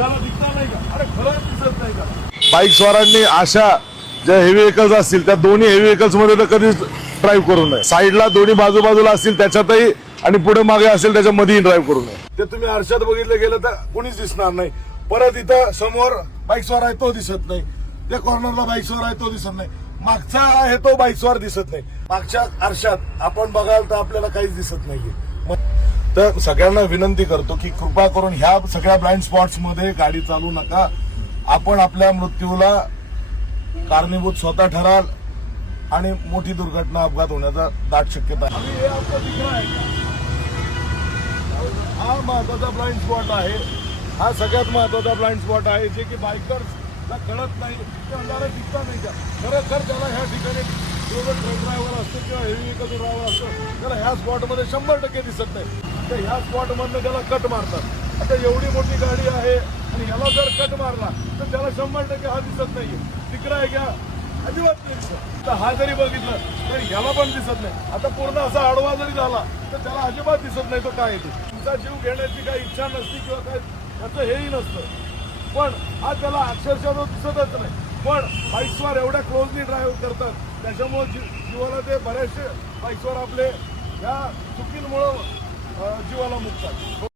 त्याला दिसणार नाही का? अरे खरंच दिसत नाही का? बाईक स्वारांनी अशा ज्या हेवी व्हेकल्स असतील त्या दोन्ही हेवी व्हेकल्स मध्ये तर कधीच ड्राईव्ह करू नये. साईडला दोन्ही बाजूबाजूला असतील त्याच्यातही आणि पुढे मागे असेल त्याच्या मध्येही ड्राईव्ह करू नये. ते तुम्ही आरशात बघितलं गेलं तर कोणीच दिसणार नाही. परत इथं समोर बाईक स्वार आहे तो दिसत नाही, त्या कॉर्नरला बाईक स्वार आहे तो दिसत नाही, मागचा आहे तो बाईक स्वार दिसत नाही. मागच्या आरशात आपण बघाल तर आपल्याला काहीच दिसत नाहीये. तर सगळ्यांना विनंती करतो की कृपा करून ह्या सगळ्या ब्लाइंड स्पॉट्स मध्ये गाडी चालू नका. आपण आपल्या मृत्यूला कारणीभूत स्वतः ठराल आणि मोठी दुर्घटना अपघात होण्याचा दाट शक्यता आहे. हा महत्वाचा ब्लाइंड स्पॉट आहे. हा सगळ्यात महत्वाचा ब्लाइंड स्पॉट आहे जे की बायकर्सला कळत नाही. अंधारा दिसता नाही का? खरंखर त्याला ह्या ठिकाणी ट्रक ड्रायव्हर असतो किंवा हेवी व्हेकल ड्रायव्हर असतो त्याला ह्या स्पॉटमध्ये 100% दिसत नाही. तर ह्या स्पॉटमधनं त्याला कट मारतात. आता एवढी मोठी गाडी आहे आणि ह्याला जर कट मारला तर त्याला 100% हा दिसत नाहीये. तिकडं आहे का? अजिबात नाही दिसत. तर हा जरी बघितलं तर ह्याला पण दिसत नाही. आता पूर्ण असा आडवा जरी झाला तर त्याला अजिबात दिसत नाही तो काय येतो. तुमचा जीव घेण्याची काही इच्छा नसती किंवा काय त्याचं हेही नसतं, पण हा त्याला अक्षरशः तो दिसतच नाही. पण बाईकस्वार एवढ्या क्लोजली ड्राईव्ह करतात त्याच्यामुळे जीवाला ते बरेचसे बाईकस्वार आपले या चुकींमुळं जीवाला मुकतात.